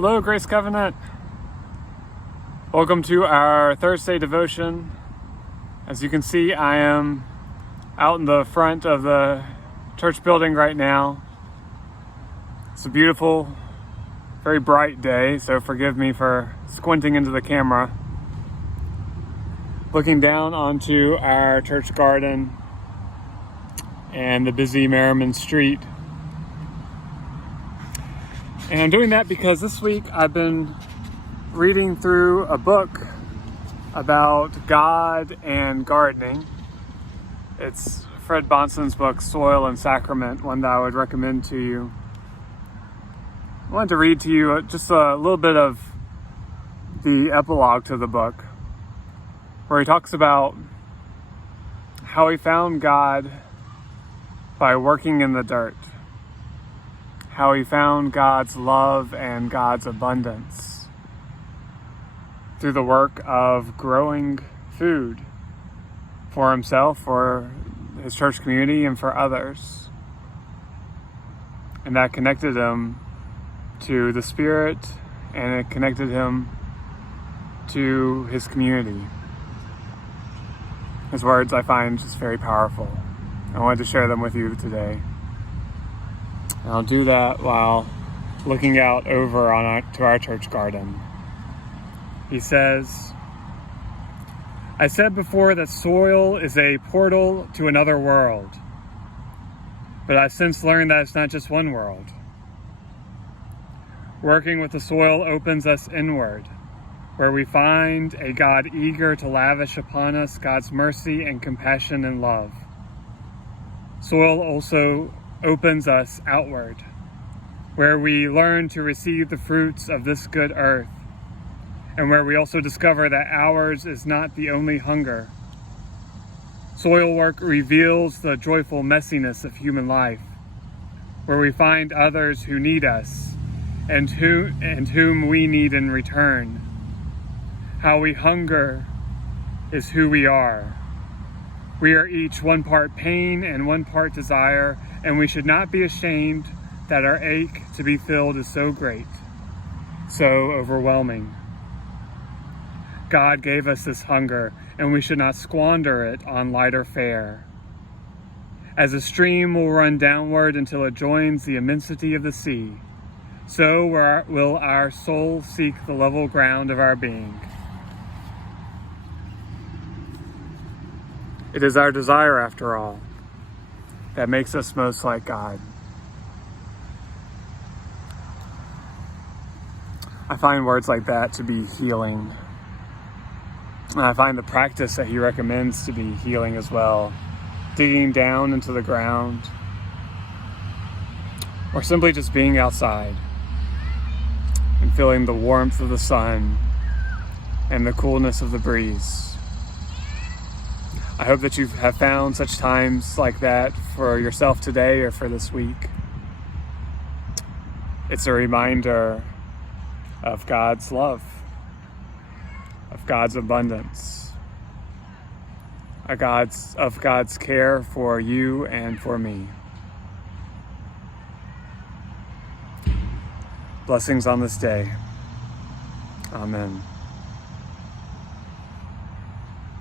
Hello, Grace Covenant. Welcome to our Thursday devotion. As you can see, I am out in the front of the church building right now. It's a beautiful, very bright day, so forgive me for squinting into the camera. Looking down onto our church garden and the busy Merriman Street. And I'm doing that because this week I've been reading through a book about God and gardening. It's Fred Bonson's book, Soil and Sacrament, one that I would recommend to you. I wanted to read to you just a little bit of the epilogue to the book, where he talks about how he found God by working in the dirt. How he found God's love and God's abundance through the work of growing food for himself, for his church community, and for others. And that connected him to the Spirit, and it connected him to his community. His words I find just very powerful. I wanted to share them with you today. And I'll do that while looking out over to our church garden. He says, I said before that soil is a portal to another world, but I've since learned that it's not just one world. Working with the soil opens us inward, where we find a God eager to lavish upon us God's mercy and compassion and love. Soil also opens us outward, where we learn to receive the fruits of this good earth, and where we also discover that ours is not the only hunger. Soil work reveals the joyful messiness of human life, where we find others who need us, and whom we need in return. How we hunger is who we are. We are each one part pain and one part desire, and we should not be ashamed that our ache to be filled is so great, so overwhelming. God gave us this hunger, and we should not squander it on lighter fare. As a stream will run downward until it joins the immensity of the sea, so will our soul seek the level ground of our being. It is our desire, after all, that makes us most like God. I find words like that to be healing. And I find the practice that he recommends to be healing as well. Digging down into the ground, or simply just being outside and feeling the warmth of the sun and the coolness of the breeze. I hope that you have found such times like that for yourself today or for this week. It's a reminder of God's love, of God's abundance, of God's care for you and for me. Blessings on this day. Amen.